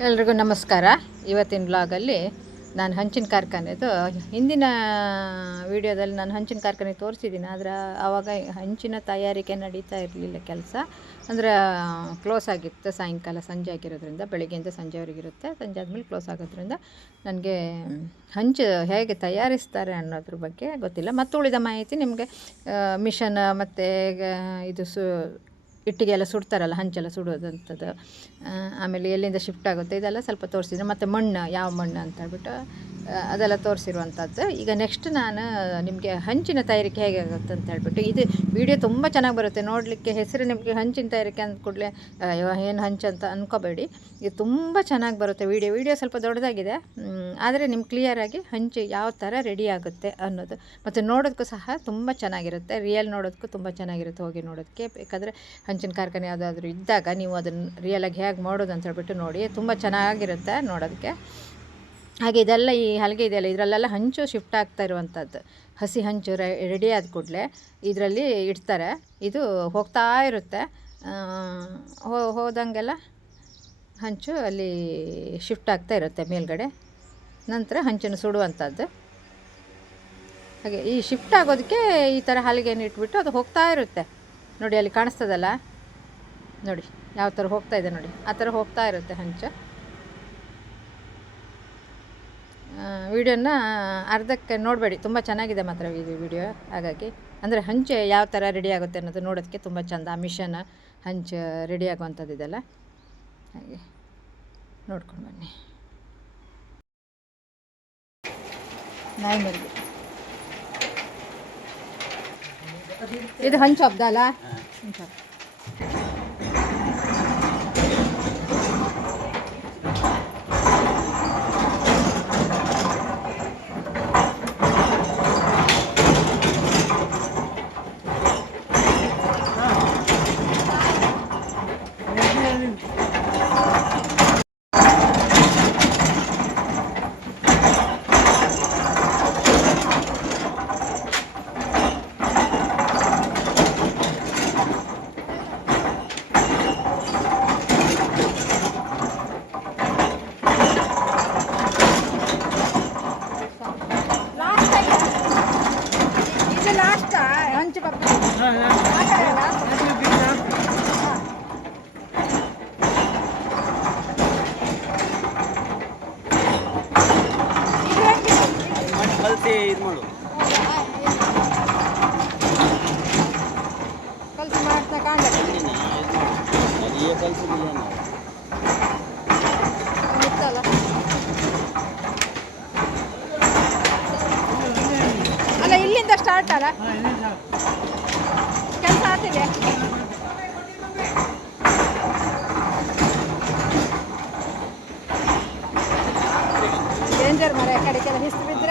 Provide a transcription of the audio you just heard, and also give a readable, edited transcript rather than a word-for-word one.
ಎಲ್ರಿಗೂ ನಮಸ್ಕಾರ. ಇವತ್ತಿನ ಬ್ಲಾಗಲ್ಲಿ ನಾನು ಹಂಚಿನ ಕಾರ್ಖಾನೆದು ಹಿಂದಿನ ವಿಡಿಯೋದಲ್ಲಿ ನಾನು ಹಂಚಿನ ಕಾರ್ಖಾನೆ ತೋರಿಸಿದ್ದೀನಿ. ಆದರೆ ಆವಾಗ ಹಂಚಿನ ತಯಾರಿಕೆ ನಡೀತಾ ಇರಲಿಲ್ಲ ಕೆಲಸ. ಅಂದರೆ ಕ್ಲೋಸ್ ಆಗಿತ್ತು, ಸಾಯಂಕಾಲ ಸಂಜೆ ಆಗಿರೋದ್ರಿಂದ. ಬೆಳಗ್ಗೆಯಿಂದ ಸಂಜೆವರೆಗಿರುತ್ತೆ, ಸಂಜೆ ಆದಮೇಲೆ ಕ್ಲೋಸ್ ಆಗೋದ್ರಿಂದ ನನಗೆ ಹಂಚು ಹೇಗೆ ತಯಾರಿಸ್ತಾರೆ ಅನ್ನೋದ್ರ ಬಗ್ಗೆ ಗೊತ್ತಿಲ್ಲ. ಮತ್ತು ಉಳಿದ ಮಾಹಿತಿ ನಿಮಗೆ ಮಿಷನ್ ಮತ್ತು ಇದು ಇಟ್ಟಿಗೆ ಎಲ್ಲ ಸುಡ್ತಾರಲ್ಲ, ಹಂಚೆಲ್ಲ ಸುಡೋದಂಥದ್ದು, ಆಮೇಲೆ ಎಲ್ಲಿಂದ ಶಿಫ್ಟ್ ಆಗುತ್ತೆ ಇದೆಲ್ಲ ಸ್ವಲ್ಪ ತೋರಿಸಿದ್ರು. ಮತ್ತು ಮಣ್ಣು, ಯಾವ ಮಣ್ಣು ಅಂತ ಹೇಳ್ಬಿಟ್ಟು ಅದೆಲ್ಲ ತೋರಿಸಿರುವಂಥದ್ದು. ಈಗ ನೆಕ್ಸ್ಟ್ ನಾನು ನಿಮಗೆ ಹಂಚಿನ ತಯಾರಿಕೆ ಹೇಗೆ ಆಗುತ್ತೆ ಅಂತ ಹೇಳ್ಬಿಟ್ಟು, ಇದು ವಿಡಿಯೋ ತುಂಬ ಚೆನ್ನಾಗಿ ಬರುತ್ತೆ ನೋಡಲಿಕ್ಕೆ. ಹೆಸರು ನಿಮಗೆ ಹಂಚಿನ ತಯಾರಿಕೆ ಅಂದ ಕೂಡಲೇ ಏನು ಹಂಚು ಅಂತ ಅಂದ್ಕೋಬೇಡಿ. ಇದು ತುಂಬ ಚೆನ್ನಾಗಿ ಬರುತ್ತೆ ವಿಡಿಯೋ ಸ್ವಲ್ಪ ದೊಡ್ಡದಾಗಿದೆ, ಆದರೆ ನಿಮ್ಗೆ ಕ್ಲಿಯರಾಗಿ ಹಂಚು ಯಾವ ಥರ ರೆಡಿ ಆಗುತ್ತೆ ಅನ್ನೋದು, ಮತ್ತು ನೋಡೋದಕ್ಕೂ ಸಹ ತುಂಬ ಚೆನ್ನಾಗಿರುತ್ತೆ. ರಿಯಲ್ ನೋಡೋದಕ್ಕೂ ತುಂಬ ಚೆನ್ನಾಗಿರುತ್ತೆ. ಹೋಗಿ ನೋಡೋದಕ್ಕೆ ಬೇಕಾದರೆ ಹಂಚಿನ ಕಾರ್ಖಾನೆ ಯಾವುದಾದ್ರೂ ಇದ್ದಾಗ ನೀವು ಅದನ್ನು ರಿಯಲಾಗಿ ಹೇಗೆ ಮಾಡೋದು ಅಂತ ಹೇಳ್ಬಿಟ್ಟು ನೋಡಿ, ತುಂಬ ಚೆನ್ನಾಗಿರುತ್ತೆ ನೋಡೋದಕ್ಕೆ. ಹಾಗೆ ಇದೆಲ್ಲ ಈ ಹಲಗೆ ಇದೆಯಲ್ಲ, ಇದರಲ್ಲೆಲ್ಲ ಹಂಚು ಶಿಫ್ಟ್ ಆಗ್ತಾ ಇರುವಂಥದ್ದು. ಹಸಿ ಹಂಚು ರೆಡಿ ಆದ ಕೂಡಲೇ ಇದರಲ್ಲಿ ಇಡ್ತಾರೆ. ಇದು ಹೋಗ್ತಾ ಇರುತ್ತೆ, ಹೋದಂಗೆಲ್ಲ ಹಂಚು ಅಲ್ಲಿ ಶಿಫ್ಟ್ ಆಗ್ತಾ ಇರುತ್ತೆ ಮೇಲ್ಗಡೆ. ನಂತರ ಹಂಚನ್ನು ಸುಡುವಂಥದ್ದು. ಹಾಗೆ ಈ ಶಿಫ್ಟ್ ಆಗೋದಕ್ಕೆ ಈ ಥರ ಹಲಗೆಯನ್ನು ಇಟ್ಬಿಟ್ಟು ಅದು ಹೋಗ್ತಾ ಇರುತ್ತೆ. ನೋಡಿ ಅಲ್ಲಿ ಕಾಣಿಸ್ತದಲ್ಲ, ನೋಡಿ ಯಾವ ಥರ ಹೋಗ್ತಾ ಇದೆ ನೋಡಿ, ಆ ಥರ ಹೋಗ್ತಾ ಇರುತ್ತೆ ಹಂಚು. ವಿಡಿಯೋನ ಅರ್ಧಕ್ಕೆ ನೋಡಬೇಡಿ, ತುಂಬ ಚೆನ್ನಾಗಿದೆ ಮಾತ್ರ ಇದು ವಿಡಿಯೋ. ಹಾಗಾಗಿ ಅಂದರೆ ಹಂಚು ಯಾವ ಥರ ರೆಡಿ ಆಗುತ್ತೆ ಅನ್ನೋದು ನೋಡೋದಕ್ಕೆ ತುಂಬ ಚೆಂದ. ಆ ಮಿಷನ್ ಹಂಚು ರೆಡಿ ಆಗುವಂಥದ್ದು ಇದೆಲ್ಲ, ಹಾಗೆ ನೋಡ್ಕೊಂಡು ಬನ್ನಿ. ನಾಯಿ ಇದು ಹಂಚು ಹಬ್ಬ ಅಲ್ಲ, ಹಂಚು ಕಲ್ಸಿ ಮಾಡ್ತಾ ಕಾಣಲ್ಲ. ಅಲ್ಲ ಇಲ್ಲಿಂದ ಸ್ಟಾರ್ಟ್ ಅಲ್ಲ ಕೆಲಸ ಆಗ್ತಿದೆ. ಡೇಂಜರ್ ಮರ, ಕಡೆಗೆಲ್ಲ ಹಿಸ್ತು ಬಿದ್ದು